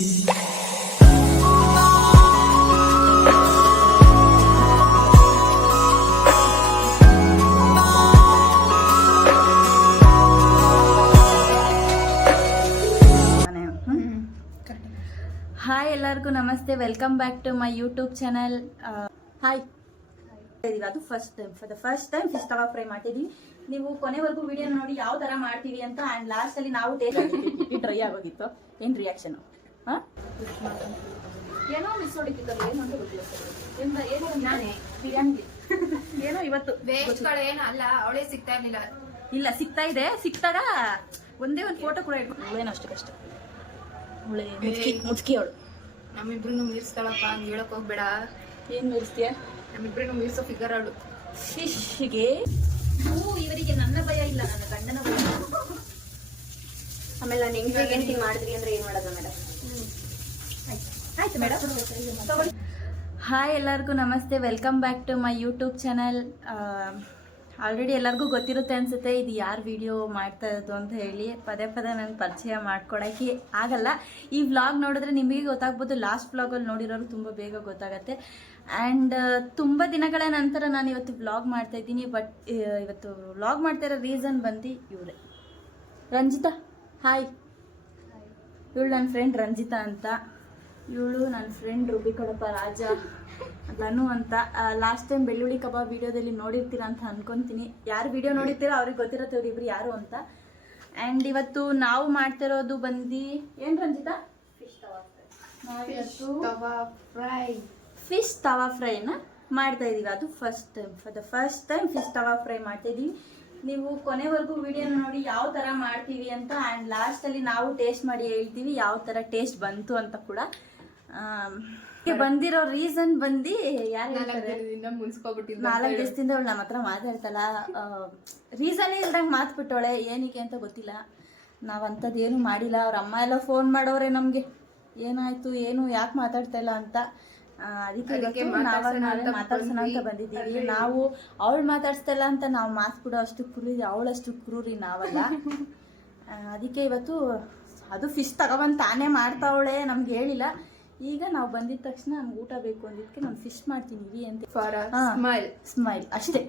Hi ಎಲ್ಲರಿಗೂ ನಮಸ್ತೆ, welcome back to my YouTube channel. Hi, ಅದು first time fish tawa fry ಮಾಡ್ತಿದ್ದೀವಿ. ನೀವು ಕೊನೆವರೆಗೂ ವಿಡಿಯೋ ನೋಡಿ ಯಾವ ತರ ಮಾಡ್ತೀವಿ ಅಂತ. ಅಂಡ್ ಲಾಸ್ಟ್ ಅಲ್ಲಿ ನಾವು ಟೇಸ್ಟ್ ಡ್ರೈ ಆಗೋಗಿತ್ತು. ಏನ್ ರಿಯಾಕ್ಷನ್? ಏನೋ ಮಿಸ್ ಹೊಡಿತಿದ್ದಲ್ಲ, ಏನು ಅಂತ ಗೊತ್ತಿಲ್ಲ. ಏನು ನಾನೇ ಬಿರಿಯಾನಿ ಏನೋ ಇವತ್ತು ಅಲ್ಲ, ಅವಳೇ ಸಿಗ್ತಾ ಇರ್ಲಿಲ್ಲ. ಇಲ್ಲ, ಸಿಗ್ತಾ ಇದೆ. ಸಿಕ್ತಾಗ ಒಂದೇ ಒಂದು ಫೋಟೋ ಕೂಡ ಇಟ್ಕೊಂಡು ಏನೋ ಅಷ್ಟು ಕಷ್ಟ. ಮುಚ್ಕಿ ಅವಳು ನಮ್ಮಿಬ್ರು ಮೀರ್ಸ್ತಾಳಪ್ಪ, ಹಂಗ ಹೇಳಕ್ ಹೋಗ್ಬೇಡ. ಏನ್ ಮೀರಿಸ್ತೀಯ? ನಮ್ಮಿಬ್ರು ಮೀರ್ಸೋ ಫಿಗರ್ ಅವಳು. ಫಿಶ್ಗೆ ಇವರಿಗೆ ನನ್ನ ಭಯ ಇಲ್ಲ, ನನ್ನ ಗಂಡನ ಭಯ. ಆಮೇಲೆ ನಾನು ಹೆಂಗ್ ಮಾಡಿದ್ರಿ ಅಂದ್ರೆ ಏನ್ ಮಾಡೋದು ಮೇಡಮ್? ಆಯ್ತು ಮೇಡಮ್. ಹಾಯ್ ಎಲ್ಲರಿಗೂ ನಮಸ್ತೆ, welcome back to my YouTube channel. Already ಎಲ್ಲರಿಗೂ ಗೊತ್ತಿರುತ್ತೆ ಅನ್ಸುತ್ತೆ ಇದು ಯಾರು ವಿಡಿಯೋ ಮಾಡ್ತಾ ಇರೋದು ಅಂತ ಹೇಳಿ. ಪದೇ ನನಗೆ ಪರಿಚಯ ಮಾಡ್ಕೊಡೋಕ್ಕೆ ಆಗಲ್ಲ. ಈ ವ್ಲಾಗ್ ನೋಡಿದ್ರೆ ನಿಮಗೆ ಗೊತ್ತಾಗ್ಬೋದು. ಲಾಸ್ಟ್ ವ್ಲಾಗಲ್ಲಿ ನೋಡಿರೋರು ತುಂಬ ಬೇಗ ಗೊತ್ತಾಗತ್ತೆ. ಆ್ಯಂಡ್ ತುಂಬ ದಿನಗಳ ನಂತರ ನಾನು ಇವತ್ತು ವ್ಲಾಗ್ ಮಾಡ್ತಾಯಿದ್ದೀನಿ. ಬಟ್ ಇವತ್ತು ವ್ಲಾಗ್ ಮಾಡ್ತಾ ಇರೋ ರೀಸನ್ ಬಂದು ಇವರೇ, ರಂಜಿತಾ. ಹಾಯ್. ಇವಳು ನನ್ನ ಫ್ರೆಂಡ್ ರಂಜಿತಾ ಅಂತ. ಇವಳು ನನ್ನ ಫ್ರೆಂಡ್ ರುಬಿಕೊಡಪ್ಪ ರಾಜ ಧನು ಅಂತ. ಲಾಸ್ಟ್ ಟೈಮ್ ಬೆಳ್ಳುಳ್ಳಿ ಕಬಾಬ್ ವಿಡಿಯೋದಲ್ಲಿ ನೋಡಿರ್ತೀರ ಅಂತ ಅನ್ಕೊಂತೀನಿ. ಯಾರು ವಿಡಿಯೋ ನೋಡಿರ್ತೀರೋ ಅವ್ರಿಗೆ ಗೊತ್ತಿರುತ್ತೆ ಇವರಿಬ್ರು ಯಾರು ಅಂತ. ಆ್ಯಂಡ್ ಇವತ್ತು ನಾವು ಮಾಡ್ತಿರೋದು ಬಂದು ಏನು ರಂಜಿತಾ? ಫಿಶ್ ತವಾ ಫ್ರೈನ ಮಾಡ್ತಾ ಇದೀವಿ. ಅದು first time fish tawa fry ಮಾಡ್ತಾ ಇದೀವಿ. ನೀವು ಕೊನೆವರೆಗೂ ವಿಡಿಯೋ ನೋಡಿ ಯಾವ ಥರ ಮಾಡ್ತೀವಿ ಅಂತ. ಆ್ಯಂಡ್ ಲಾಸ್ಟಲ್ಲಿ ನಾವು ಟೇಸ್ಟ್ ಮಾಡಿ ಹೇಳ್ತೀವಿ ಯಾವ ಥರ ಟೇಸ್ಟ್ ಬಂತು ಅಂತ ಕೂಡ. ಬಂದಿರೋ ರೀಸನ್ ಬಂದು ಯಾರು 4 ದಿವಸದಿಂದ ಅವಳು ನಮ್ಮ ಹತ್ರ ಮಾತಾಡ್ತಲ್ಲ. ರೀಸನ್ ಇಲ್ದಂಗೆ ಮಾತ್ಬಿಟ್ಟವಳೆ. ಏನಕ್ಕೆ ಅಂತ ಗೊತ್ತಿಲ್ಲ. ನಾವಂಥದ್ದು ಏನು ಮಾಡಿಲ್ಲ. ಅವ್ರ ಅಮ್ಮ ಎಲ್ಲ ಫೋನ್ ಮಾಡೋರೆ ನಮಗೆ, ಏನಾಯ್ತು ಏನು ಯಾಕೆ ಮಾತಾಡ್ತಾ ಇಲ್ಲ ಅಂತ. ಅದಕ್ಕೆ ನಾವೇ ಮಾತಾಡ್ಸೋಣ ಅಂತ ಬಂದಿದ್ದೀವಿ. ನಾವು ಅವಳು ಮಾತಾಡ್ಸ್ತಾ ಇಲ್ಲ ಅಂತ ನಾವು ಮಾತ್ಬಿಡೋ ಅಷ್ಟು ಕ್ರೂರಿ, ಅವಳಷ್ಟು ಕ್ರೂರಿ ನಾವಲ್ಲ. ಅದಕ್ಕೆ ಇವತ್ತು ಅದು ಫಿಶ್ ತಗೊಬಂದು ತಾನೇ ಮಾಡ್ತಾವಳೆ, ನಮ್ಗೆ ಹೇಳಿಲ್ಲ. ಈಗ ನಾವು ಬಂದಿದ ತಕ್ಷಣ ನಮ್ಗೆ ಊಟ ಬೇಕು ಅಂದಿದ್ದಕ್ಕೆ ನಾನು ಫಿಶ್ ಮಾಡ್ತೀನಿ ಅಂತ ಸ್ಮೈಲ್ ಅಷ್ಟೇ.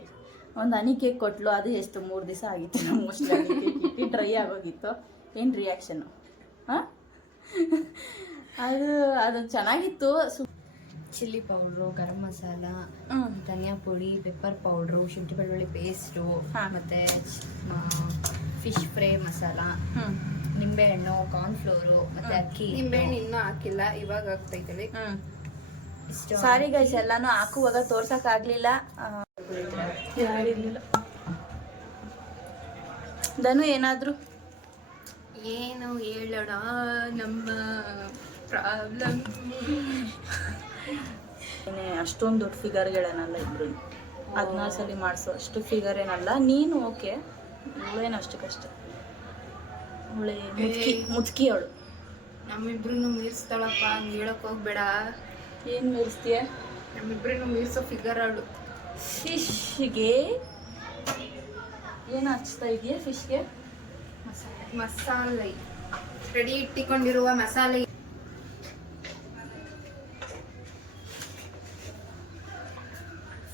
ಒಂದು ಹನಿ ಕೇಕ್ ಕೊಟ್ಲು. ಅದು ಎಷ್ಟು 3 ದಿವಸ ಆಗಿತ್ತು ನಾವು ಮೋಸ್ಟ್ಲಿ ಕೇಕ್ ಡ್ರೈ ಆಗೋಗಿತ್ತು. ಏನು ರಿಯಾಕ್ಷನ್ನು? ಹಾಂ, ಅದು ಚೆನ್ನಾಗಿತ್ತು. ಚಿಲ್ಲಿ ಪೌಡ್ರು, ಗರಂ ಮಸಾಲ, ಧನಿಯಾ ಪುಡಿ, ಪೆಪ್ಪರ್ ಪೌಡ್ರು, ಶುಂಠಿ ಬೆಳ್ಳುಳ್ಳಿ ಪೇಸ್ಟು, ಮತ್ತೆ ಫಿಶ್ ಫ್ರೈ ಮಸಾಲ, ನಿಂಬೆಹಣ್ಣು, ಕಾರ್ನ್ಫ್ಲೋರು, ಮತ್ತೆ ಅಕ್ಕಿ. ನಿಂಬೆಹಣ್ಣು ಇನ್ನೂ ಹಾಕಿಲ್ಲ, ಇವಾಗ ಹಾಕ್ತೈತೇಳಿ. ಸಾರಿ ಗೈಸ್, ಎಲ್ಲಾನು ಹಾಕುವಾಗ ತೋರ್ಸಕ್ ಆಗ್ಲಿಲ್ಲ. ಯಾರಿರ್ಲಿಲ್ಲ. ಧನು ಏನಾದ್ರು ಏನು ಹೇಳೋಣ ನಮ್ಮ ಪ್ರಾಬ್ಲಮ್. ಅಷ್ಟೊಂದು ದೊಡ್ಡ ಫಿಗರ್ಗಳೇನಲ್ಲ ಇಬ್ರು. 14 ಸಲ ಮಾಡಿಸೋ ಅಷ್ಟು ಫಿಗರ್ ಏನಲ್ಲ. ನೀನು ಓಕೆ, ಇವಳೇನು ಅಷ್ಟು ಕಷ್ಟ. ಮುಚ್ಕಿ ಅವಳು ನಮ್ಮಿಬ್ರು ಮೀರ್ಸ್ತಾಳಪ್ಪ, ಹಂಗ ಹೇಳಕ್ ಹೋಗ್ಬೇಡ. ಏನು ಮೀರಿಸ್ತೀಯ? ನಮ್ಮಿಬ್ರು ಮೀರ್ಸೋ ಫಿಗರ್ ಅವಳು. ಫಿಶ್ಗೆ ಏನು ಹಚ್ತಾ ಇದೆಯಾ? ಫಿಶ್ಗೆ ಮಸಾಲೆ ರೆಡಿ ಇಟ್ಟಿಕೊಂಡಿರುವ ಮಸಾಲೆ.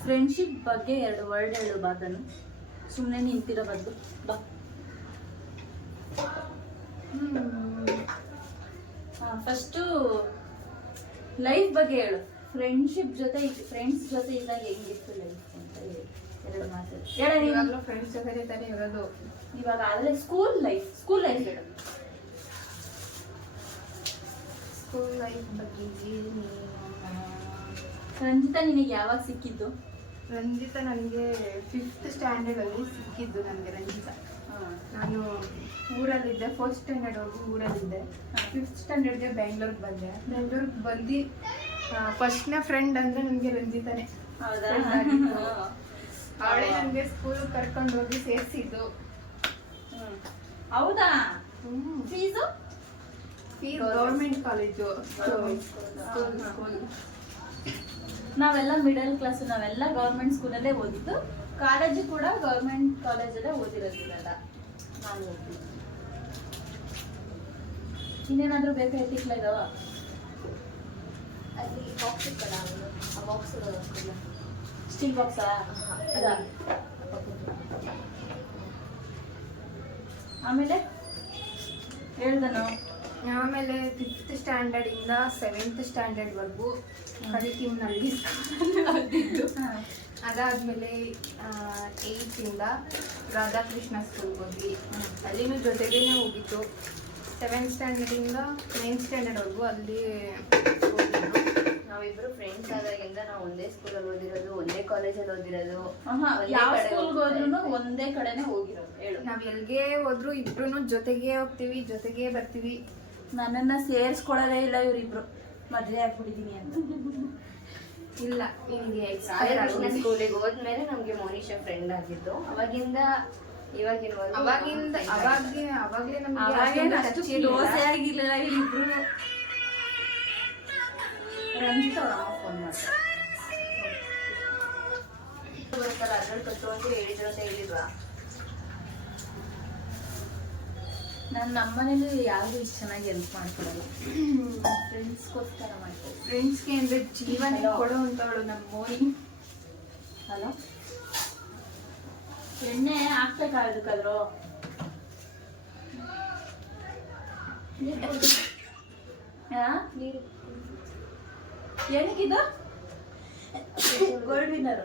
ಫ್ರೆಂಡ್ಶಿಪ್ ಬಗ್ಗೆ 2 ವರ್ಡ್ ಹೇಳು ಬಾ. ಅದನ್ನು ಸುಮ್ಮನೆ ನಿಂತಿರೋ ಬದಲು ಬಾ. ಫಸ್ಟು ಲೈಫ್ ಬಗ್ಗೆ ಹೇಳು. ಫ್ರೆಂಡ್ಶಿಪ್ ಜೊತೆ, ಫ್ರೆಂಡ್ಸ್ ಜೊತೆ ಇದ್ದಾಗ ಹೆಂಗಿತ್ತು ಲೈಫ್ ಅಂತ ಹೇಳಿ 2 ಮಾತು. ಫ್ರೆಂಡ್ಸ್ ಜೊತೆ ತಾನೇ ಇರೋದು ಇವಾಗ. ಆದರೆ ಸ್ಕೂಲ್ ಲೈಫ್ ಹೇಳು. ಸ್ಕೂಲ್ ಲೈಫ್ ಬಗ್ಗೆ ರಂಜಿತಾ ನಿನಗೆ ಯಾವಾಗ ಸಿಕ್ಕಿದ್ದು? ರಂಜಿತಾ ನನಗೆ 5th ಸ್ಟ್ಯಾಂಡರ್ಡಲ್ಲಿ ಸಿಕ್ಕಿದ್ದು. ನನಗೆ ರಂಜಿತಾ, ನಾನು ಊರಲ್ಲಿದ್ದೆ. 1st ಸ್ಟ್ಯಾಂಡರ್ಡ್ ಹೋಗಿ ಊರಲ್ಲಿದ್ದೆ. 5th ಸ್ಟ್ಯಾಂಡರ್ಡ್ಗೆ ಬೆಂಗಳೂರಿಗೆ ಬಂದೆ. ಬೆಂಗಳೂರಿಗೆ ಬಂದು ಫಸ್ಟ್ನೇ ಫ್ರೆಂಡ್ ಅಂದರೆ ನನಗೆ ರಂಜಿತಾನೇ. ಹೌದಾ? ಅವಳೇ ನನಗೆ ಸ್ಕೂಲ್ ಕರ್ಕೊಂಡು ಹೋಗಿ ಸೇರಿಸಿದ್ದು. ಹೌದಾ? Fees government college. ನಾವೆಲ್ಲ ಮಿಡಲ್ ಕ್ಲಾಸ್, ನಾವೆಲ್ಲ ಗೌರ್ಮೆಂಟ್ ಸ್ಕೂಲಲ್ಲೇ ಓದಿದ್ದು. ಕಾಲೇಜು ಕೂಡ ಗೌರ್ಮೆಂಟ್ ಕಾಲೇಜಲ್ಲೇ ಓದಿರೋದಿಲ್ಲ. ನಾನು ಓದಿದ್ದು ಇನ್ನೇನಾದರೂ ಬೇಕಾ ಎತ್ತಿಕ್ಲ ಇದಾವ ಅಲ್ಲಿ ಬಾಕ್ಸ್ ಇತ್ತಲ್ಲ ಆ ಬಾಕ್ಸ್ ಸ್ಟೀಲ್ ಬಾಕ್ಸಾ ಅದ ಆಮೇಲೆ ಹೇಳ್ದನು ಆಮೇಲೆ 5th ಸ್ಟ್ಯಾಂಡರ್ಡಿಂದ 7th ಸ್ಟ್ಯಾಂಡರ್ಡ್ವರೆಗೂ ಕಲಿತೀವಿ ನಲ್ಲಿ ಓದಿದ್ದು. ಅದಾದಮೇಲೆ 8th ಇಂದ ರಾಧಾಕೃಷ್ಣ ಸ್ಕೂಲ್ಗೆ ಹೋದ್ವಿ, ಅಲ್ಲಿನೂ ಜೊತೆಗೇನೆ ಹೋಗಿತ್ತು. 7th ಸ್ಟ್ಯಾಂಡರ್ಡಿಂದ 9th ಸ್ಟ್ಯಾಂಡರ್ಡ್ವರೆಗೂ ಅಲ್ಲಿ ಹೋಗಿದ್ದು. ನಾವಿಬ್ರು ಫ್ರೆಂಡ್ಸ್ ಆದಾಗಿಂದ ನಾವು ಒಂದೇ ಸ್ಕೂಲಲ್ಲಿ ಓದಿರೋದು, ಒಂದೇ ಕಾಲೇಜಲ್ಲಿ ಓದಿರೋದು. ಯಾವ ಸ್ಕೂಲ್ಗೆ ಹೋದ್ರು ಒಂದೇ ಕಡೆನೆ ಹೋಗಿರೋದು. ಹೇಳು, ನಾವ್ ಎಲ್ಗೆ ಹೋದ್ರು ಇಬ್ರು ಜೊತೆಗೆ ಹೋಗ್ತೀವಿ, ಜೊತೆಗೆ ಬರ್ತೀವಿ. ನನ್ನನ್ನ ಸೇರಿಸ್ಕೊಳ್ಳೋದೇ ಇಲ್ಲ ಇವರಿಬ್ರು, ಮದ್ವೆ ಆಗ್ಬಿಟ್ಟಿದೀನಿ ಅಂತ. ಇಲ್ಲ, ನಿನಗೆ ರಾಧಾಕೃಷ್ಣ ಸ್ಕೂಲಿಗೆ ಹೋದ್ಮೇಲೆ ನಮ್ಗೆ ಮೋನಿಶಾ ಫ್ರೆಂಡ್ ಆಗಿದ್ದು. ಅವಾಗಿಂದ ಇವಾಗಿನವರೆಗೂ ಅವಾಗ್ಲೇ ಅವಾಗೇ ನಮ್ಗೆ ಅಷ್ಟು ಕ್ಲೋಸೇ ಆಗಿರ್ಲಿಲ್ಲ ಇವರಿಬ್ರು. ರಂಜಿತ್ ಅವ್ರ ಅಮ್ಮ ಫೋನ್ ಮಾಡ್ತಾರೆ. ಬರ್ತಾರ ಅದ್ರಲ್ಲಿ ಕಟ್ಟು ಅಂತ ಹೇಳಿದ್ರು ಅಂತ ಹೇಳಿಲ್ವಾ? ನನ್ನ ನಮ್ಮನೇಲಿ ಯಾರಿಗೂ ಇಷ್ಟು ಚೆನ್ನಾಗಿ ಹೆಲ್ಪ್ ಮಾಡ್ಕೊಡೋದು, ಫ್ರೆಂಡ್ಸ್ಗೋಸ್ಕರ ಮಾಡ್ತಾರೆ. ಫ್ರೆಂಡ್ಸ್ಗೆ ಅಂದ್ರೆ ಜೀವನ ಕೊಡೋ ಅಂತವಳು ನಮ್ಮ ಮೋನಿ. ಅಲ್ಲ, ಎಣ್ಣೆ ಹಾಕ್ಬೇಕಾದ್ರು ಏನಕ್ಕಿದು ಗೋಲ್ಡ್ ವಿನ್ನರ್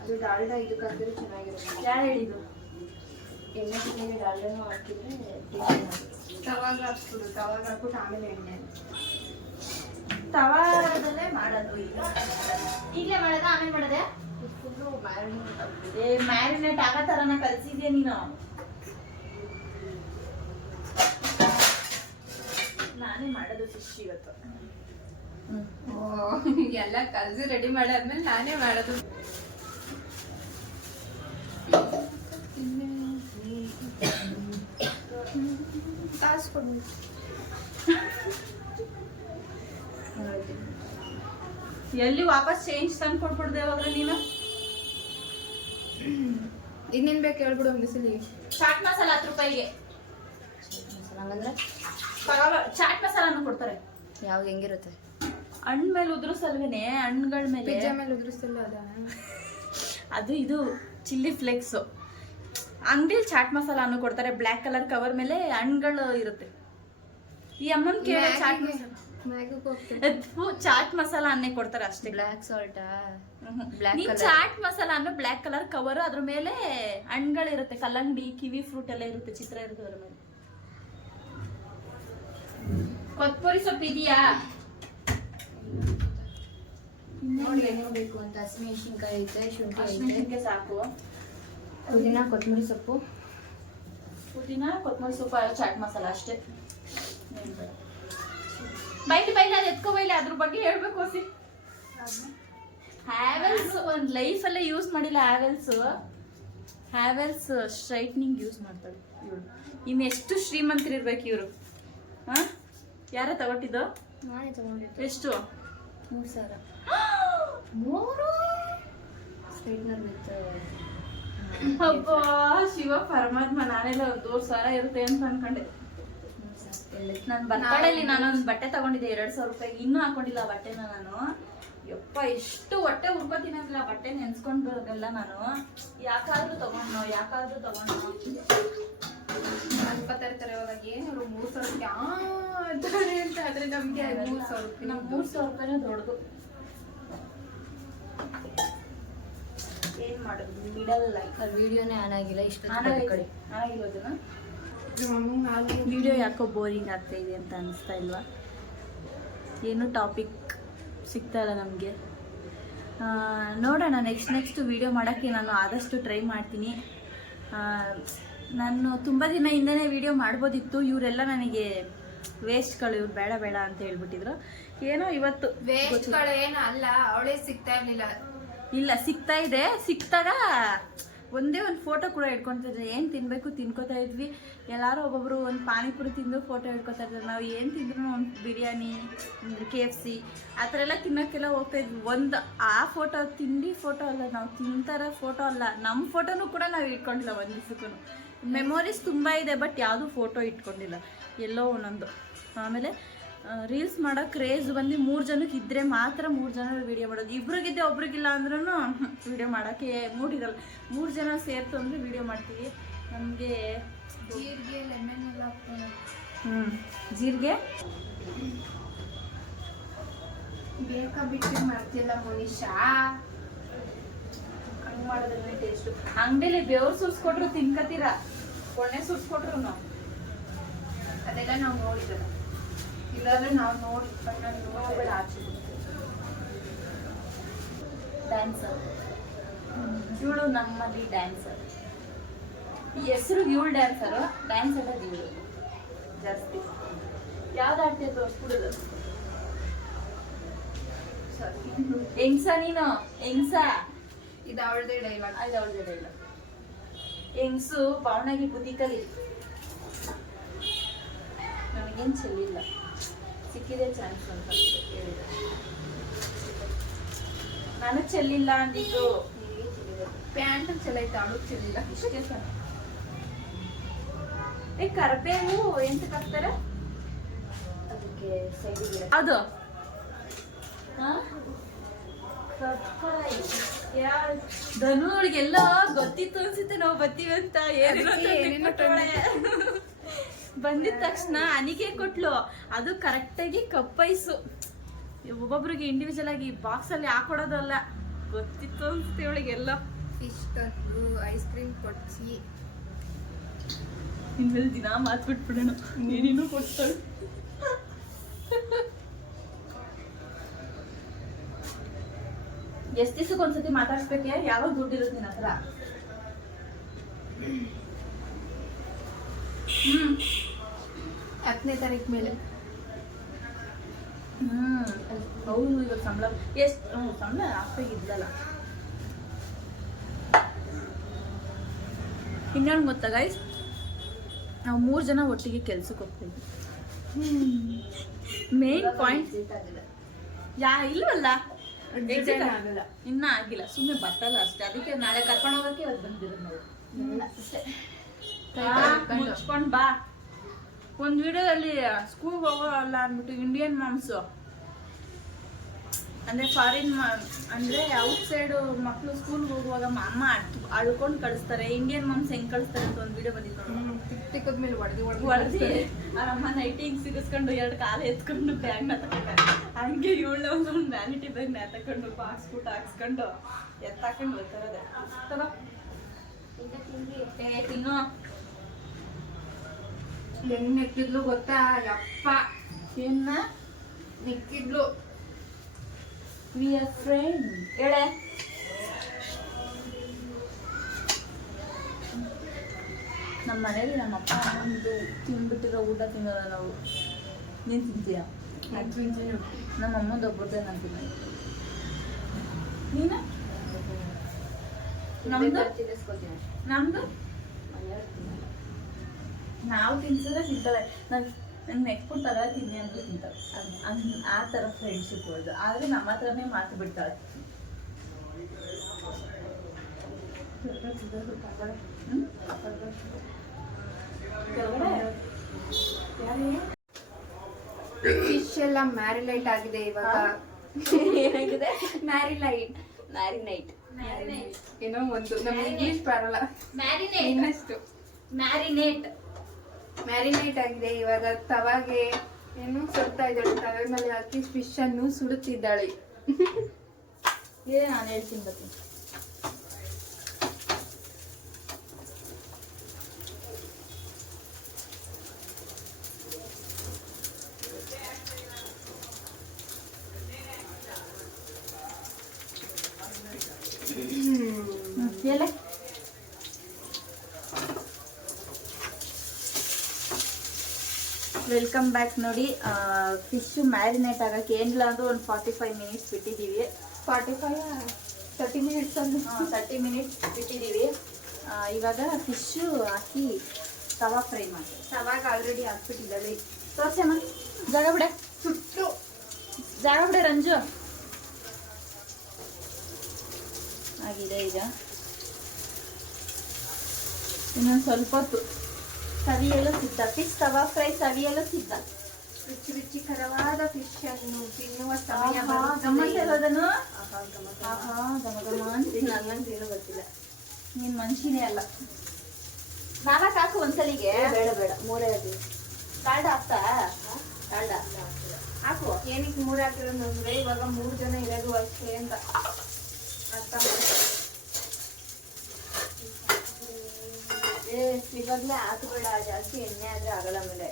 ಅದು ಡಾಲ್ಡಾ ಇದಕ್ಕೆ ಹಾಕಿದ್ರೆ ಚೆನ್ನಾಗಿರುತ್ತೆ. ಯಾರು ಹೇಳಿದ್ದು? ಎಣ್ಣೆ ತಿಂಗಳಿಗೆ ಡಾಲ್ಡಾನು ಹಾಕಿದ್ರೆ ತವಾಗ ಹಾಕ್ಬಿಡು, ತವಾಗ ಹಾಕ್ಬಿಟ್ಟು ಆಮೇಲೆ ಎಣ್ಣೆ. ತವಾದಲ್ಲೇ ಮಾಡೋದು. ಈಗಲೇ ಮಾಡೋದ ಆಮೇಲೆ ಮಾಡೋದೆ? ಫುಲ್ಲು ಮ್ಯಾರಿನೇಟ್ ಏ ಮ್ಯಾರಿನೇಟ್ ಆಗೋ ಥರನ ಕಲಿಸಿದ್ಯಾ ನೀನು? ನಾನೇ ಮಾಡೋದು ಫಿಶ್ ಇವತ್ತು. ಎಲ್ಲ ಕಲ್ಸಿ ರೆಡಿ ಮಾಡಾದ್ಮೇಲೆ ನಾನೇ ಮಾಡೋದು. ಕಾಸ್ಕೊಡ್ಬೇಕು. ಎಲ್ಲಿ ವಾಪಸ್ ಚೇಂಜ್ ತಂದು ಕೊಟ್ಬಿಡ್ದೆ ಅವಾಗ ನೀನು? ಇನ್ನೇನ್ ಬೇಕು ಹೇಳ್ಬಿಡು ಒಂದು ಸಲ. ಚಾಟ್ ಮಸಾಲ 10 ರೂಪಾಯಿಗೆ. ಹಂಗಂದ್ರೆ ಚಾಟ್ ಮಸಾಲಾನು ಕೊಡ್ತಾರೆ. ಯಾವ್ದು ಹೆಂಗಿರುತ್ತೆ? ಹಣ್ಣು ಮೇಲೆ ಉದುರಿಸಲ್ವೇನೆ, ಹಣ್ಣುಗಳ ಮೇಲೆ ಪಿಜ್ಜಾ ಮೇಲೆ ಉದುರಿಸ್ತಲ್ಲ ಅದ. ಅದು ಇದು ಚಿಲ್ಲಿ ಫ್ಲೇಕ್ಸು. ಅಂಗಡಿಲಿ ಚಾಟ್ ಮಸಾಲಾನು ಕೊಡ್ತಾರೆ, ಬ್ಲ್ಯಾಕ್ ಕಲರ್ ಕವರ್ ಮೇಲೆ ಹಣ್ಣುಗಳು ಇರುತ್ತೆ. ಈ ಅಮ್ಮನ್ ಕೇಳಿ ಚಾಟ್ ಮಸಾಲ ಚಾಟ್ ಮಸಾಲ ಅನ್ನೇ ಕೊಡ್ತಾರೆ ಅಷ್ಟೇ. ಬ್ಲ್ಯಾಕ್ ಸಾಲ್ಟಾ? ನೀನ್ ಚಾಟ್ ಮಸಾಲ ಅನ್ನೋ ಬ್ಲ್ಯಾಕ್ ಕಲರ್ ಕವರ್, ಅದ್ರ ಮೇಲೆ ಹಣ್ಣುಗಳಿರುತ್ತೆ, ಕಲ್ಲಂಗಡಿ, ಕಿವಿ ಫ್ರೂಟ್ ಎಲ್ಲ ಇರುತ್ತೆ, ಚಿತ್ರ ಇರುತ್ತೆ ಅದ್ರ ಮೇಲೆ. ಕೊತ್ತಂಬರಿ ಸೊಪ್ಪು ಇದೆಯಾ? ನೋಡಿ ಏನೇನು ಬೇಕು ಅಂತ. ಹಸಿಮೆಣಸಿನ್ಕಾಯಿ ಐತೆ, ಶುಂಠಿ ಐತೆ, ಹಸಿಮೆಣಸಿನ್ಕಾಯಿ ಸಾಕು. ಪುದೀನ, ಕೊತ್ತಂಬರಿ ಸೊಪ್ಪು, ಪುದೀನ, ಕೊತ್ತಂಬರಿ ಸೊಪ್ಪು, ಚಾಟ್ ಮಸಾಲ ಅಷ್ಟೇ. ಬೈಲಿ ಅದು ಎತ್ಕೋ ಬೈಲಿ, ಅದ್ರ ಬಗ್ಗೆ ಹೇಳ್ಬೇಕು ಹೊಸಿ. ಹ್ಯಾವೆಲ್ಸ್ ಒಂದು ಲೈಫಲ್ಲೇ ಯೂಸ್ ಮಾಡಿಲ್ಲ. ಹ್ಯಾವೆಲ್ಸ್ ಸ್ಟ್ರೈಟ್ನಿಂಗ್ ಯೂಸ್ ಮಾಡ್ತಾಳೆ ಇವಳು. ಇನ್ನು ಎಷ್ಟು ಶ್ರೀಮಂತರಿರ್ಬೇಕು ಇವರು. ಹಾಂ, ಯಾರ ತಗೊಟ್ಟಿದ್ದು? ನಾನೇ ತಗೊಂಡಿದ್ದು. ಎಷ್ಟು? 3,000. 3 ಸ್ಟ್ರೈಟ್ನರ್ ವಿತ್. ಅಬ್ಬ ಶಿವ ಪರಮಾತ್ಮ, ನಾನೆಲ್ಲ 1,000 ಇರುತ್ತೆ ಅಂತ ಅನ್ಕೊಂಡೆ. ನನ್ನ ಬರ್ತಡೇಲಿ ನಾನೊಂದು ಬಟ್ಟೆ ತಗೊಂಡಿದ್ದೆ 2,000 ರೂಪಾಯಿ. ಇನ್ನೂ ಹಾಕೊಂಡಿಲ್ಲ ಆ ಬಟ್ಟೆನ ನಾನು. ಯಪ್ಪ ಎಷ್ಟು ಹೊಟ್ಟೆ ಉರ್ಕೋತೀನಿ ಅಂದ್ರೆ ಆ ಬಟ್ಟೆ ನೆನ್ಸ್ಕೊಂಡ್ರದೆಲ್ಲ ನಾನು. ಯಾಕಾದ್ರೂ ತಗೊಂಡು ಅನ್ಕೋತಾ ಇರ್ತಾರೆ ಅವಾಗ ಏನು 3,000 ಅಂತ. ಆದ್ರೆ ನಮ್ಗೆ 3,000 ರೂಪಾಯಿ. ನಮ್ಗೆ 3,000 ರೂಪಾಯಿನೇ ದೊಡ್ಡದು. ಏನ್ ಮಾಡೋದು, ಬಿಡಲ್ಲ. ವಿಡಿಯೋನೇ ಆನ್ ಆಗಿಲ್ಲ ಇಷ್ಟು ಕಡೆ. ಆಗಿರೋದನ್ನ ವಿಡಿಯೋ ಯಾಕೋ ಬೋರಿಂಗ್ ಆಗ್ತಾ ಇದೆ ಅಂತ ಅನಿಸ್ತಾ ಇಲ್ವಾ? ಏನು ಟಾಪಿಕ್ ಸಿಗ್ತಾ ಇಲ್ಲ ನಮಗೆ. ನೋಡೋಣ, ನೆಕ್ಸ್ಟ್ ವಿಡಿಯೋ ಮಾಡೋಕ್ಕೆ ನಾನು ಆದಷ್ಟು ಟ್ರೈ ಮಾಡ್ತೀನಿ. ನಾನು ತುಂಬ ದಿನ ಹಿಂದೆನೇ ವಿಡಿಯೋ ಮಾಡ್ಬೋದಿತ್ತು. ಇವರೆಲ್ಲ ನನಗೆ ವೇಸ್ಟ್ಗಳು, ಇವ್ರು ಬೇಡ ಅಂತ ಹೇಳ್ಬಿಟ್ಟಿದ್ರು. ಏನೋ ಇವತ್ತು ವೇಸ್ಟ್ಗಳು ಏನು ಅಲ್ಲ, ಅವಳೇ ಸಿಗ್ತಾ ಇರ್ಲಿಲ್ಲ. ಇಲ್ಲ, ಸಿಗ್ತಾ ಇದೆ. ಸಿಕ್ತಾಗ ಒಂದೇ ಒಂದು ಫೋಟೋ ಕೂಡ ಇಟ್ಕೊತಿದ್ರೆ ಏನು ತಿನ್ನಬೇಕು ತಿನ್ಕೋತಾ ಇದ್ವಿ. ಎಲ್ಲರೂ ಒಬ್ಬೊಬ್ರು ಒಂದು ಪಾನಿಪುರಿ ತಿಂದು ಫೋಟೋ ಇಟ್ಕೊತಾ ಇದ್ರು. ನಾವು ಏನು ತಿಂದ್ರು ಒಂದು ಬಿರಿಯಾನಿ, KFC ಆ ಥರ ಎಲ್ಲ ತಿನ್ನೋಕ್ಕೆಲ್ಲ ಹೋಗ್ತಾ ಇದ್ವಿ. ಒಂದು ಆ ಫೋಟೋ ತಿಂಡಿ ಫೋಟೋ ಅಲ್ಲ, ನಾವು ತಿಂತಾರ ಫೋಟೋ ಅಲ್ಲ, ನಮ್ಮ ಫೋಟೋನು ಕೂಡ ನಾವು ಇಟ್ಕೊಂಡಿಲ್ಲ ಒಂದು ದಿವಸಕ್ಕೂ. ಮೆಮೊರೀಸ್ ತುಂಬ ಇದೆ, ಬಟ್ ಯಾವುದೂ ಫೋಟೋ ಇಟ್ಕೊಂಡಿಲ್ಲ, ಎಲ್ಲೋ ಒಂದೊಂದು. ಆಮೇಲೆ ರೀಲ್ಸ್ ಮಾಡೋ ಕ್ರೇಜ್ ಬಂದು 3 ಜನಕ್ಕೆ ಇದ್ದರೆ ಮಾತ್ರ 3 ಜನ ವೀಡಿಯೋ ಮಾಡೋದು. ಇಬ್ರಿಗಿದ್ದೆ ಒಬ್ರಿಗಿಲ್ಲ ಅಂದ್ರೂ ವೀಡಿಯೋ ಮಾಡೋಕ್ಕೆ ಮೂಡಿರಲ್ಲ. 3 ಜನ ಸೇರ್ತು ಅಂದರೆ ವೀಡಿಯೋ ಮಾಡ್ತೀವಿ. ನಮಗೆ ಜೀರಿಗೆ ಲೆಮನ್ ಎಲ್ಲ ಹಾಕ್ತಾರೆ. ಜೀರಿಗೆ ಬೇಕಾ ಬಿಟ್ಟು ಮಾಡ್ತಿಲ್ಲ ಮೋನಿಶಾ. ಹಂಗೆ ಮಾಡೋದ್ರಲ್ಲಿ ಟೇಸ್ಟು. ಅಂಗಡಿಲಿ ಬೆವ್ರು ಸುರಿಸ್ಕೊಟ್ರು ತಿನ್ಕತ್ತೀರಾ, ಕೊನೆ ಸುರಿಸ್ಕೊಟ್ರು ನಾವು ಅದೆಲ್ಲ ನಾವು ನೋಡಿದ್ದಲ್ಲ. ಇಲ್ಲಾಂದ್ರೆ ನಾವು ನೋಡಿ ನೋಡ್ಬೇಡ ಆಚೆ ಡ್ಯಾನ್ಸರ್. ಇವಳು ನಮ್ಮಲ್ಲಿ ಡ್ಯಾನ್ಸರ್. ಈ ಹೆಸರು ಇವಳು ಡ್ಯಾನ್ಸರು, ಡ್ಯಾನ್ಸ್ ಎಲ್ಲ ಇವಳು ಜಾಸ್ತಿ. ಯಾವ್ದು ಆಡ್ತೀಯ ತೋರಿಸ್ಬಿಡುದು. ಹೆಂಗ್ಸ ನೀನು, ಹೆಂಗ್ಸ. ಇದು ಅವಳದೇ ಡೈಲಾಗ್. ಅದು ಅವಳದೇ ಡೈಲಾಗ್. ಹೆಂಗ್ಸು ಬಾವಣಗಿ ಬುದ್ಧಿ ಕಲಿ. ನನಗೇನು ಚೆಲ್ಲಿಲ್ಲ, ಸಿಕ್ಕಿದೆ ಚಾನ್ಸ್ ಅಂತ ಹೇಳಿದೆ. ನಾನು ಚೆಲ್ಲಿಲ್ಲ ಅಂದಿದ್ದು. ಪ್ಯಾಂಟ್ ಚೆಲ್ಲೈತೆ, ಅವಳು ಚೆಲ್ಲಿಲ್ಲ. ಇಷ್ಟೇ ಸರ್. ಕರ್ಬೇವು ಎಂತಕ್ಕೆ ಹಾಕ್ತಾರೆ? ಅದಕ್ಕೆ ಸೈಡಿಗೆ ಅದು ಧನುಗಳಿಗೆಲ್ಲ ಗೊತ್ತಿತ್ತು ಅನ್ಸುತ್ತೆ ನಾವು ಬರ್ತೀವಿ ಅಂತ. ಏನೇನೋ ಬಂದಿದ ತಕ್ಷಣ ಅನಿಕೆ ಕೊಟ್ಲು, ಅದು ಕರೆಕ್ಟಾಗಿ ಕಪ್ಪೈಸು. ಒಬ್ಬೊಬ್ರಿಗೆ ಇಂಡಿವಿಜುವಲ್ ಆಗಿ ಬಾಕ್ಸ್ ಅಲ್ಲಿ ಹಾಕೊಡೋದಲ್ಲ, ಗೊತ್ತಿತ್ತು ಅನ್ಸುತ್ತೆ ಇವಳಿಗೆಲ್ಲ. ಫಿಶ್ ತಂದು ಐಸ್ ಕ್ರೀಮ್ ಕೊಡ್ಸಿ ಇನ್ಮೇಲೆ ದಿನ ಮಾತು ಬಿಟ್ಬಿಡೋಣ, ಏನೇನು ಕೊಡ್ತಾಳೆ. ಎಷ್ಟು ದಿವಸಕ್ಕೆ ಒಂದ್ಸತಿ ಮಾತಾಡ್ಸ್ಬೇಕೆ? ಯಾವಾಗ ದುಡ್ಡಿರುತ್ತೆ ನಿನ್ನ ಹತ್ರ? 10ನೇ ತಾರೀಕು ಮೇಲೆ. ಹೌದು, ಇವಾಗ ಸಂಬಳ ಎಷ್ಟು? ಸಂಬಳ ಹಾಕ್ಬೇಕಿದ್ಲಲ್ಲ. ಇನ್ನೊಂದು ಗೊತ್ತಾ ಗೈಸ್, ನಾವು 3 ಜನ ಒಟ್ಟಿಗೆ ಕೆಲ್ಸಕ್ಕೆ ಹೋಗ್ತೀವಿ. ಮೇನ್ ಪಾಯಿಂಟ್ ಇಲ್ವಲ್ಲ, ಆಗಲ್ಲ. ಇನ್ನ ಆಗಿಲ್ಲ, ಸುಮ್ಮನೆ ಬರ್ತಲ್ಲ ಅಷ್ಟೇ. ಅದಕ್ಕೆ ನಾಳೆ ಕರ್ಕೊಂಡು ಹೋಗಕ್ಕೆ ಇವತ್ತು ಬಂದಿರೋದು ನಾವು. ಮುಚ್ಕೊಂಡ್ ಬಾ. ಒಂದು ವಿಡಿಯೋದಲ್ಲಿ ಸ್ಕೂಲ್ಗೆ ಹೋಗೋಲ್ಲ ಅಂದ್ಬಿಟ್ಟು ಇಂಡಿಯನ್ ಮಾಮ್ಸು ಅಂದರೆ ಫಾರಿನ್ ಅಂದರೆ ಔಟ್ ಸೈಡ್ ಮಕ್ಕಳು ಸ್ಕೂಲ್ಗೆ ಹೋಗುವಾಗ ಅಮ್ಮ ಅಳ್ಕೊಂಡು ಕಳಿಸ್ತಾರೆ. ಇಂಡಿಯನ್ ಮಾಮ್ಸ್ ಹೆಂಗೆ ಕಳಿಸ್ತಾರೆ ಅಂತ ಒಂದು ವಿಡಿಯೋ ಬಂದಿತ್ತು. ತಿಕ್ಕದ್ಮೇಲೆ ಹೊಡೆದು ಅಮ್ಮ ನೈಟಿ ಹಿಂಗೆ ಸಿಗಿಸ್ಕೊಂಡು 2 ಕಾಲು ಎತ್ಕೊಂಡು ಬ್ಯಾಗ್ನ ತಗೊಂಡು, ಹಂಗೆ ಇವಳು ಒಂದು ವ್ಯಾನಿಟಿ ಬ್ಯಾಗ್ನ ತಗೊಂಡು ಬಾಕ್ಸ್ ಪುಟ್ ಹಾಕ್ಸ್ಕೊಂಡು ಎತ್ತಾಕೊಂಡು ಹೋಗ್ತಾರದೆ. ತಿನ್ನು. ಹೆಂಗ್ ನೆಕ್ಕಿದ್ಲು ಗೊತ್ತಾ? ಯಪ್ಪ ಏನ ನೆಕ್ಕಿದ್ಲು. ವಿ ಆರ್ ಫ್ರೆಂಡ್ ಹೇಳೆ. ನಮ್ಮ ಮನೇಲಿ ನಮ್ಮಪ್ಪ ಒಂದು ತಿಂದ್ಬಿಟ್ಟಿರೋ ಊಟ ತಿನ್ನೋದ ನಾವು. ನೀನು ತಿಂತೀಯ? ನಮ್ಮ ಅಮ್ಮಂದು ಒಬ್ಬರದೇ ನಾನು ತಿನ್ನೋದು. ನೀನು? ನಮ್ದು ನಾವು ತಿನ್ಸಿದ್ರೆ ತಿಂತಾಳೆ. ನಂಗೆ ನೆಕ್ಸ್ಬಿಟ್ಟು ತಗ ತಿನ್ನಿ ಅಂತ ತಿಂತಾಳೆ. ಆ ಥರ ಫ್ರೆಂಡ್ಶಿಪ್ ಹೊಡೆದು. ಆದರೆ ನಮ್ಮ ಹತ್ರನೇ ಮಾತು ಬಿಡ್ತಾಳೆ. ಫಿಶ್ ಎಲ್ಲ ಮ್ಯಾರಿನೇಟ್ ಆಗಿದೆ ಇವಾಗ. ಏನಾಗಿದೆ? ಮ್ಯಾರಿನೈಟ್ ಏನೋ ಒಂದು ನಮ್ಗೆ ಇಂಗ್ಲಿಷ್ ಬರಲ್ಲ. ಇನ್ನಷ್ಟು ಮ್ಯಾರಿನೇಟ್ ಆಗಿದೆ. ಇವಾಗ ತವಾಗೆ ಏನು ಸುಡ್ತಾ ಇದ್ದಾಳೆ. ತವೆ ಮೇಲೆ ಹಾಕಿ ಫಿಶ್ ಅನ್ನು ಸುಡುತ್ತಿದ್ದಾಳೆ. ನಾನು ಹೇಳ್ತೀನಿ ಬರ್ತೀನಿ. ಹೇಳೆ. Welcome back. ನೋಡಿ, ಫಿಶ್ ಮ್ಯಾರಿನೇಟ್ ಆಗೋಕ್ಕೆ ಏನಿಲ್ಲ ಅಂದ್ರೆ ಒಂದು 45 ಮಿನಿಟ್ಸ್ ಬಿಟ್ಟಿದ್ದೀವಿ. 30 ಮಿನಿಟ್ಸ್ ಅಂದ್ರೆ 30 ಮಿನಿಟ್ಸ್ ಬಿಟ್ಟಿದ್ದೀವಿ. ಇವಾಗ ಫಿಶ್ಶು ಹಾಕಿ ತವಾ ಫ್ರೈ ಮಾಡಿ. ತವಾಗ ಆಲ್ರೆಡಿ ಹಾಕ್ಬಿಟ್ಟಿದ್ದಾಳೆ. ತೋರ್ಸಮ್ಮ, ಜಾಗ ಬಿಡೆ, ಸುಟ್ಟು ಜಾಗ ಬಿಡೆ ರಂಜು. ಆಗಿದೆ ಈಗ. ಇನ್ನೊಂದು ಸ್ವಲ್ಪ ಹೊತ್ತು ಸವಿಯಲು ಸಿದ್ಧ. ಫಿಶ್ ತವಾ ಫ್ರೈ ಸವಿಯಲು ಸಿದ್ಧ. ರುಚಿ ರುಚಿಕರವಾದ ಫಿಶ್ ಅನ್ನು ತಿನ್ನುವ ಸಮಯ ಗಮನಿಸಿರೋದನ್ನು ನಂಗಂತೇನು ಗೊತ್ತಿಲ್ಲ. ನೀನ್ ಮನುಷ್ಯನೇ ಅಲ್ಲ. ನಾಲ್ಕು ಹಾಕು ಒಂದ್ಸಲಿಗೆ. ಬೇಡ ಬೇಡ, ಮೂರೇ ಅದು. ಕಾಲ್ಡ ಹಾಕ್ತಾ ಕಾಲ್ಡ ಹಾಕು. ಏನಕ್ಕೆ 3 ಹಾಕಿರೋದು ಅಂದ್ರೆ ಇವಾಗ 3 ಜನ ಇರೋದು ಅಷ್ಟೇ ಅಂತ ಅರ್ಥ ಮಾಡಿ. ಇವಾಗ್ಲೇ ಹಾಕಬೇಡ, ಜಾಸ್ತಿ ಎಣ್ಣೆ ಆದ್ರೆ ಆಗಲ್ಲ. ಆಮೇಲೆ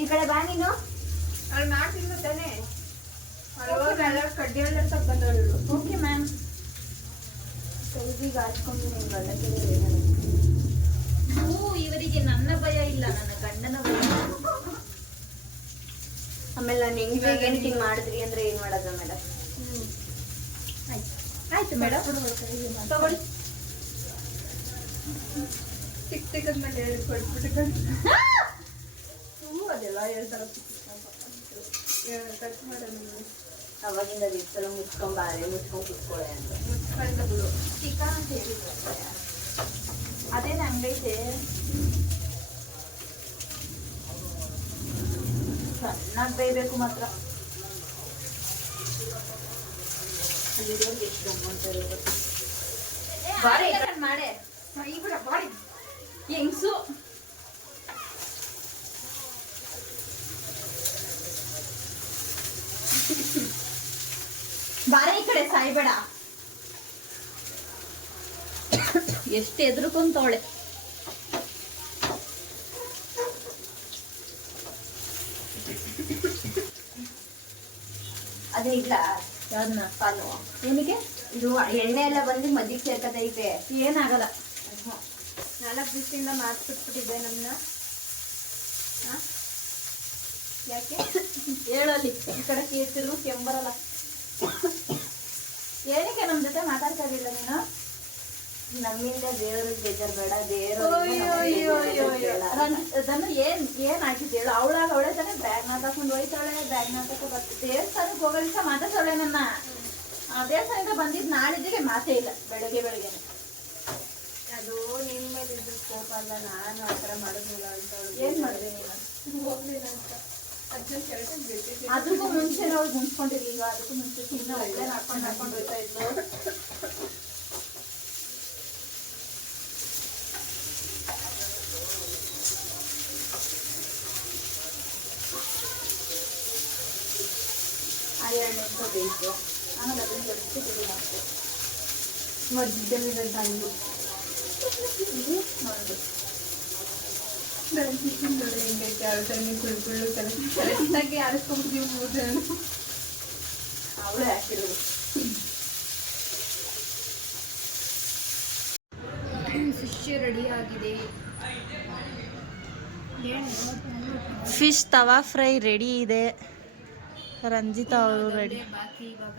ಈ ಕಡೆ ಬಾ ನೀನು. ಅಲ್ಲಿ ಮಾಡ್ತಿಲ್ಲ ತಾನೆ, ಕಡ್ಡಿ ಎಲ್ಲ ತಗೊಂಡವಳು. Okay ma'am. ಕೈದಿಗೆ ಹಾಚ್ಕೊಂಡು ನೀನು ಗಂಡಕ್ಕೆ ಇವರಿಗೆ ನನ್ನ ಭಯ ಇಲ್ಲ, ನನ್ನ ಗಂಡನ ಭಯ. ಆಮೇಲೆ ನಾನು ಹೆಂಗ್ ಹಿಂಗ್ ಮಾಡಿದ್ರಿ ಅಂದ್ರೆ ಏನ್ ಮಾಡೋದು ಮೇಡಮ್? ಆಯ್ತು ಮೇಡಮ್, ತಗೊಳ್ಳಿ. ಚಿಕ್ಕ ಚಿಕ್ಕದ್ಮೇಲೆ ಹೇಳಿ ಕೊಟ್ಬಿಟ್ಟು ಅದೆಲ್ಲ ಹೇಳ್ತಾರ. ಕಟ್ ಮಾಡೋದು ಅವಾಗಿಂದ ಇಷ್ಟೆಲ್ಲ ಮುಚ್ಕೊಂಬಾರೆ, ಮುಚ್ಕೊಂಡ್ ಕುತ್ಕೊಳ್ಳೆ ಅಂತ. ಮುಚ್ಕೊಳ್ತಗಳು ಚಿಕನ್ ಅಂತ ಹೇಳಿದ್ರು. ಅದೇನು ಹಂಗೈತೆ, ಚೆನ್ನಾಗಿ ಬೇಯಬೇಕು ಮಾತ್ರ. ಅಲ್ಲಿರೋರ್ಗೆ ಎಷ್ಟು ಅಮೌಂಟ್ ಇರುತ್ತೆ? ಬಾರಿ ಮಾಡೆ ಇವ್ರ ಬಾಡಿ ಹೆಂಗ್ಸು. ಬಾರೆ ಈ ಕಡೆ, ಸಾಯ್ಬೇಡ. ಎಷ್ಟು ಎದುರುಕೊಂತವಳೆ. ಅದೇ ಇಲ್ಲ ಯಾವ್ದನ್ನ ಪಾಲು ಏನಿಗೆ? ಇದು ಎಣ್ಣೆ ಎಲ್ಲ ಬಂದು ಮಜ್ಜಿಗೆ ಸೇರ್ಕತೈತೆ. ಏನಾಗಲ್ಲ. 4 ದಿವಸದಿಂದ ಮಾಡಿಸ್ಬಿಟ್ಬಿಟ್ಟಿದ್ದೆ ನಮ್ಮನ್ನ. ಯಾಕೆ ಹೇಳಲ್ಲಿ ಈ ಕಡೆ ಕೇಳ್ತಿದ್ರು ಕೆಂಬರಲ್ಲ. ಏನಕ್ಕೆ ನಮ್ಮ ಜೊತೆ ಮಾತಾಡ್ತಾ ಇರಲಿಲ್ಲ ನೀನು? ನಮ್ಮಿಂದ ದೇವ್ರಿಗೆ ಬೇಜಾರ್ ಬೇಡ, ಅದನ್ನು ಏನ್ ಹಾಕಿದ್ ಹೇಳು. ಅವಳೇ ತಾನೇ ಬ್ಯಾಗ್ ನಾಟಕೊಂಡು ಹೋಯ್ತಾಳೆ, ಬ್ಯಾಗ್ ನಾಟಕ ಬರ್ತೀವಿ. ದೇವಸ್ಥಾನಕ್ಕೆ ಹೋಗೋ ದಿವಸ ಮಾತಾಡ್ತಾಳೆ ನನ್ನ. ದೇವಸ್ಥಾನದಿಂದ ಬಂದಿದ್ದು ನಾಳಿದ್ದಿಗೆ ಮಾತೇ ಇಲ್ಲ. ಬೆಳಗ್ಗೆನೆ ಅದು ನಿನ್ ಮೇಲೆ ಇದ್ದು ಕೋಪ ಅಲ್ಲ, ನಾನು ಆ ಥರ ಮಾಡೋದಿಲ್ಲ ಅಂತ. ಏನ್ ಮಾಡಿದೆ ನೀನು? ಹೋಗ್ಲಿಲ್ಲ ಅಂತ ಅದನ್ನ ಕೆಲಸ ಬಿಟ್ಟಿದ್ದೆ. ಅದಕ್ಕೂ ಮುಂಚೆ ನಾವು ಮುನ್ಸ್ಕೊಂಡಿರ್ಲಿಲ್ವಾ? ಅದಕ್ಕೂ ಮುಂಚೆ ಸುಮ್ಮನೆ ಒಳ್ಳೆ ನಡ್ಕೊಂಡು ಹೋಗ್ತಾ ಇದ್ಲು. ಆ 2 ನಿಮಿಷ ಬೇಕು. ಆಮೇಲೆ ಅದನ್ನು ಜೊತೆ ಬಿಡಿ ಮಾಡ್ತೆ. ಮಧ್ಯದಲ್ಲಿ ತಂದು ಇದು ನೋಡು. ಹೆಂಗೈತೆ ಯಾವ ಥರ ಕುಳ್ಕೊಳ್ಳು ಕರೆಕ್ಟಾಗಿ ಆರಿಸ್ಕೊಂಡ್ಬಿಡ್ತೀವಿ 3 ಜನ. ಅವಳೇ ಹಾಕಿರೋದು. ಫಿಶ್ ರೆಡಿ ಆಗಿದೆ. ಫಿಶ್ ತವಾ ಫ್ರೈ ರೆಡಿ ಇದೆ. ರಂಜಿತಾ ಅವರು ರೆಡಿ. ಬಾಕಿ ಇವಾಗ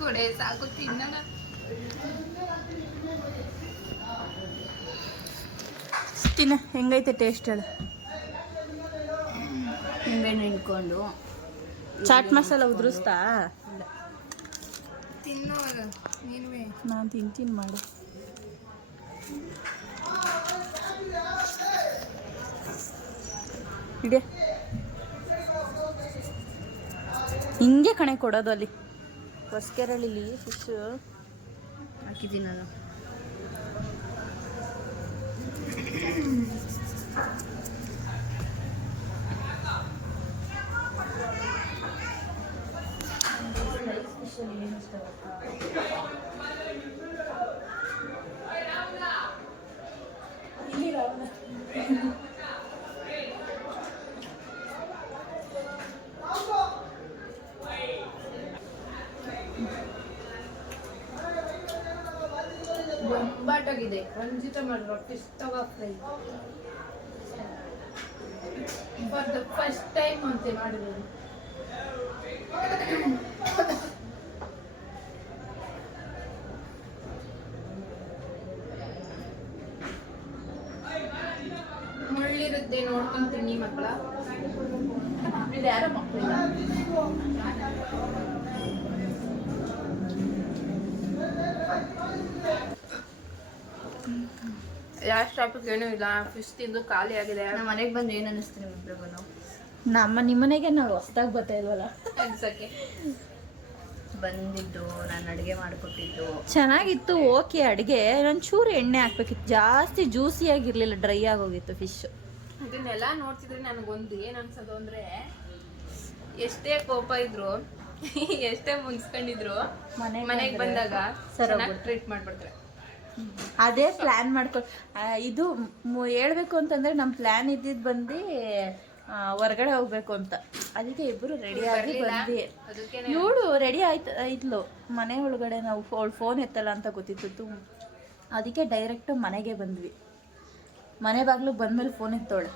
ಕೊಡೆ ಸಾಕು ತಿನ್ನೋಣ. ತಿನ್ನ, ಹೆಂಗೈತೆ ಟೇಸ್ಟ್ ಹೇಳು. ನಿಂಬೆಹಣ್ಣು ಹಿಂಡ್ಕೊಂಡು ಚಾಟ್ ಮಸಾಲ ಉದುರಿಸ್ತಾ? ತಿನ್ನೋವಾಗ ನೀನುವೇ. ನಾನು ತಿಂತೀನಿ ಮಾಡು. ಇಡೆ ಹಿಂಗೆ ಕಣೆ ಕೊಡೋದು ಅಲ್ಲಿ ಹೊಸಕೆರಳಿಲಿ ಫಿಶ್ ಹಾಕಿದ್ದೀನಿ ನಾನು. ಬೊಂಬಾಟಾಗಿದೆ. ರಂಜಿತ ಮಾಡಿರೋ fish tawa fry for the first time ಅಂತೆ ಮಾಡಿರೋದು. ಮುಳ್ಳಿರುತ್ತೆ ನೋಡ್ಕೊಂತೀನಿ ಮಕ್ಕಳ. ಇದು ಯಾರೋ ಮಕ್ಕಳಿಲ್ಲ. ಯಾವ ಸ್ಟಾಪಿಗೆ ಏನೂ ಇಲ್ಲ, ಫಿಶ್ ತಿಂದು ಖಾಲಿ ಆಗಿದೆ. ನಮ್ಮ ಮನೆಗೆ ಬಂದು ಏನು ಅನ್ನಿಸ್ತು ನಿಮ್ಮಿಬ್ರಿಗೂ? ನಿಮ್ಮನೆಗೆ ನಾವು ಹೊಸ್ದಾಗಿ ಬರ್ತಾ ಇಲ್ವಲ್ಲ ಅನ್ಸಕ್ಕೆ ಬಂದಿದ್ದು ನಾನು ಅಡುಗೆ ಮಾಡಿಕೊಟ್ಟಿದ್ದು ಚೆನ್ನಾಗಿತ್ತು. ಓಕೆ, ಅಡುಗೆ ಒಂಚೂರು ಎಣ್ಣೆ ಹಾಕ್ಬೇಕಿತ್ತು, ಜಾಸ್ತಿ ಜ್ಯೂಸಿಯಾಗಿರ್ಲಿಲ್ಲ, ಡ್ರೈ ಆಗೋಗಿತ್ತು ಫಿಶ್. ಇದನ್ನೆಲ್ಲ ನೋಡ್ತಿದ್ರೆ ನನಗೊಂದು ಏನು ಅನ್ಸೋದು ಅಂದರೆ, ಎಷ್ಟೇ ಕೋಪ ಇದ್ರು ಎಷ್ಟೇ ಮುನ್ಸ್ಕೊಂಡಿದ್ರು ಮನೆಗೆ ಬಂದಾಗ ಚೆನ್ನಾಗಿ ಟ್ರೀಟ್ ಮಾಡ್ಬಿಡ್ತಾರೆ. ಅದೇ ಪ್ಲ್ಯಾನ್ ಇದು ಹೇಳ್ಬೇಕು ಅಂತಂದರೆ ನಮ್ಮ ಪ್ಲ್ಯಾನ್ ಇದ್ದಿದ್ದು ಬಂದು ಹೊರಗಡೆ ಹೋಗ್ಬೇಕು ಅಂತ. ಅದಕ್ಕೆ ಇಬ್ಬರು ರೆಡಿಯಾಗಿ ಬಂದ್ವಿ. ಇವಳು ರೆಡಿ ಇದ್ಲು ಮನೆ ಒಳಗಡೆ, ನಾವು ಫೋನ್ ಎತ್ತಲ್ಲ ಅಂತ ಗೊತ್ತಿತ್ತು. ಅದಕ್ಕೆ ಡೈರೆಕ್ಟು ಮನೆಗೆ ಬಂದ್ವಿ. ಮನೆ ಬಾಗಿಲು ಬಂದಮೇಲೆ ಫೋನ್ ಎತ್ತೋಳೆ.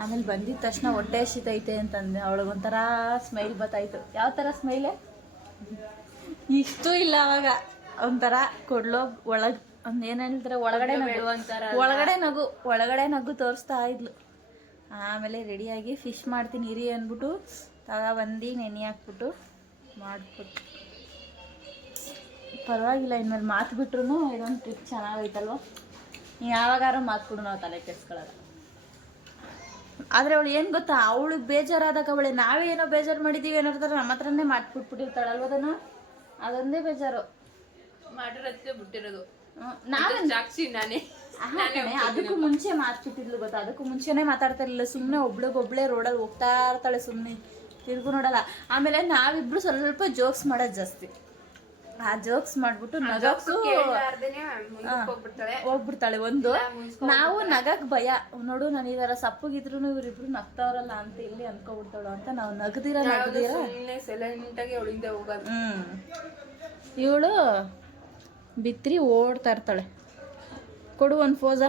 ಆಮೇಲೆ ಬಂದಿದ್ದ ತಕ್ಷಣ ಹೊಟ್ಟೆ ಹಸಿತೈತೆ ಅಂತಂದೆ. ಅವಳಿಗೊಂಥರ ಸ್ಮೈಲ್ ಬತ್ತಾಯಿತು. ಯಾವ ಥರ ಸ್ಮೈಲೆ? ಇಷ್ಟು ಇಲ್ಲ ಅವಾಗ, ಒಂಥರ ಕೊಡ್ಲೋ ಒಳಗೆ ಒಂದು ಏನು ಹೇಳ್ತಾರೆ, ಒಳಗಡೆ ನಗು ತೋರಿಸ್ತಾ ಇದ್ಲು. ಆಮೇಲೆ ರೆಡಿಯಾಗಿ ಫಿಶ್ ಮಾಡ್ತೀನಿ ಇರಿ ಅಂದ್ಬಿಟ್ಟು ತಗೊಬಂದು ನೆನೆ ಹಾಕ್ಬಿಟ್ಟು ಮಾಡಿಕೊಟ್ಟು. ಪರವಾಗಿಲ್ಲ, ಇನ್ಮೇಲೆ ಮಾತು ಬಿಟ್ರು ಇದೊಂದು ಟ್ರಿಪ್ ಚೆನ್ನಾಗೈತಲ್ವ. ನೀವು ಯಾವಾಗಾರ ಮಾತು ಕೊಡು, ನಾವು ತಲೆ ಕೆಡ್ಸ್ಕೊಳ್ಳೋಲ್ಲ. ಆದರೆ ಅವಳು ಏನು ಗೊತ್ತಾ, ಅವಳಿಗೆ ಬೇಜಾರಾದಾಗ ನಾವೇನೋ ಬೇಜಾರು ಮಾಡಿದ್ದೀವಿ ಏನಾರ್ತಾರೆ ನಮ್ಮ ಹತ್ರನೇ ಮಾತು ಅದೊಂದೇ ಬೇಜಾರು. ಮಾಡಿರೋದಕ್ಕೆ ಬಿಟ್ಟಿರೋದು ನಾವೇ ಸಾಕ್ಷಿ ನಾನೇ. ಅದಕ್ಕೂ ಮುಂಚೆ ಮಾತಾಡ್ತಿದ್ಲು ಗೊತ್ತಾ, ಅದಕ್ಕೂ ಮುಂಚೆನೇ ಮಾತಾಡ್ತಾ ಇರಲಿಲ್ಲ. ಸುಮ್ಮನೆ ಒಬ್ಳಿಗೊಬ್ಳೆ ರೋಡಲ್ಲಿ ಹೋಗ್ತಾ ಇರ್ತಾಳೆ, ಸುಮ್ಮನೆ ತಿರುಗು ನೋಡಲ್ಲ. ಆಮೇಲೆ ನಾವಿಬ್ರು ಸ್ವಲ್ಪ ಜೋಕ್ಸ್ ಮಾಡೋದು ಜಾಸ್ತಿ. ಆ ಜೋಕ್ಸ್ ಮಾಡ್ಬಿಟ್ಟು ನಗಕ್ಕೂ ಹೋಗ್ಬಿಡ್ತಾಳೆ. ಒಂದು ನಾವು ನಗಕ್ಕೆ ಭಯ, ನೋಡು ನಾನು ಈ ಥರ ಸಪ್ಪಗಿದ್ರು ಇವರಿಬ್ರು ನಗ್ತಾವ್ರಲ್ಲ ಅಂತ ಇಲ್ಲಿ ಅನ್ಕೊಬಿಡ್ತಾಳು ಅಂತ ನಾವು ನಗದಿರ ಸೈಲೆಂಟಾಗಿ ಅವಳಿಂದ ಹೋಗೋದು. ಇವಳು ಬಿತ್ರಿ ಓಡ್ತಾ ಇರ್ತಾಳೆ. ಕೊಡು ಒಂದು ಫೋಜ,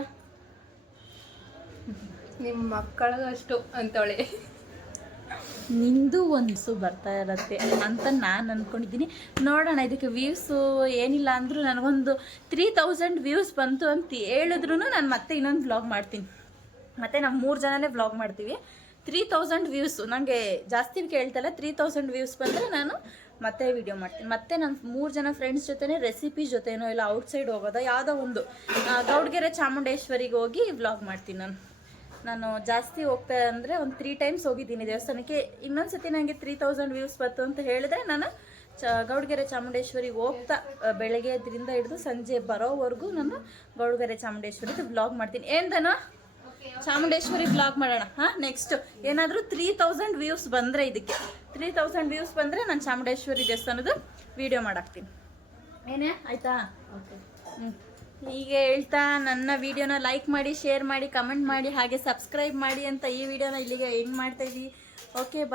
ನಿಮ್ಮ ಮಕ್ಕಳಷ್ಟು ಅಂತವಳೆ. ನಿಂದು ಒಂದು ಬರ್ತಾ ಇರತ್ತೆ ಅಂತ ನಾನು ಅಂದ್ಕೊಂಡಿದ್ದೀನಿ. ನೋಡೋಣ, ಇದಕ್ಕೆ ವ್ಯೂಸು ಏನಿಲ್ಲ ಅಂದರೂ ನನಗೊಂದು 3000 ವ್ಯೂಸ್ ಬಂತು ಅಂತ ಹೇಳಿದ್ರು ನಾನು ಮತ್ತೆ ಇನ್ನೊಂದು ವ್ಲಾಗ್ ಮಾಡ್ತೀನಿ. ಮತ್ತು ನಾವು 3 ಜನನೇ ವ್ಲಾಗ್ ಮಾಡ್ತೀವಿ. 3000 ವ್ಯೂಸು ನನಗೆ ಜಾಸ್ತಿ ಕೇಳ್ತಲ್ಲ, 3000 ವ್ಯೂಸ್ ಬಂದರೆ ನಾನು ಮತ್ತೆ ವಿಡಿಯೋ ಮಾಡ್ತೀನಿ. ಮತ್ತೆ ನಾನು 3 ಜನ ಫ್ರೆಂಡ್ಸ್ ಜೊತೆನೇ ರೆಸಿಪಿ ಜೊತೆನೋ ಇಲ್ಲ ಔಟ್ಸೈಡ್ ಹೋಗೋದ ಯಾವುದೋ ಒಂದು ಗೌಡ್ಗೆರೆ ಚಾಮುಂಡೇಶ್ವರಿಗೆ ಹೋಗಿ ವ್ಲಾಗ್ ಮಾಡ್ತೀನಿ. ನಾನು ಜಾಸ್ತಿ ಹೋಗ್ತಾ ಅಂದರೆ ಒಂದು 3 ಟೈಮ್ಸ್ ಹೋಗಿದ್ದೀನಿ ದೇವಸ್ಥಾನಕ್ಕೆ. ಇನ್ನೊಂದ್ಸತಿ ನನಗೆ 3000 ವ್ಯೂಸ್ ಬಂತು ಅಂತ ಹೇಳಿದ್ರೆ ನಾನು ಗೌಡ್ಗೆರೆ ಚಾಮುಂಡೇಶ್ವರಿಗೆ ಹೋಗ್ತಾ ಬೆಳಗ್ಗೆ ಅದರಿಂದ ಹಿಡಿದು ಸಂಜೆ ಬರೋವರೆಗೂ ನಾನು ಗೌಡ್ಗೆರೆ ಚಾಮುಂಡೇಶ್ವರಿದು ವ್ಲಾಗ್ ಮಾಡ್ತೀನಿ. ಏನದನೋ ಚಾಮುಂಡೇಶ್ವರಿ ವ್ಲಾಗ್ ಮಾಡೋಣ. ನೆಕ್ಸ್ಟ್ ಏನಾದರೂ 3000 ವ್ಯೂಸ್ ಬಂದರೆ, ಇದಕ್ಕೆ 3000 ವ್ಯೂಸ್ ಬಂದರೆ ನಾನು ಚಾಮುಂಡೇಶ್ವರಿ ದೇವಸ್ಥಾನದ ವಿಡಿಯೋ ಮಾಡಾಕ್ತೀನಿ. ಏನೇ ಆಯಿತಾ? ಓಕೆ. ಹೀಗೆ ಹೇಳ್ತಾ ನನ್ನ ವಿಡಿಯೋನ ಲೈಕ್ ಮಾಡಿ, ಶೇರ್ ಮಾಡಿ, ಕಮೆಂಟ್ ಮಾಡಿ, ಹಾಗೆ ಸಬ್ಸ್ಕ್ರೈಬ್ ಮಾಡಿ ಅಂತ ಈ ವಿಡಿಯೋನ ಇಲ್ಲಿಗೆ ಎಂಡ್ ಮಾಡ್ತಾಯಿದ್ದೀವಿ. ಓಕೆ, ಬಾಯ್.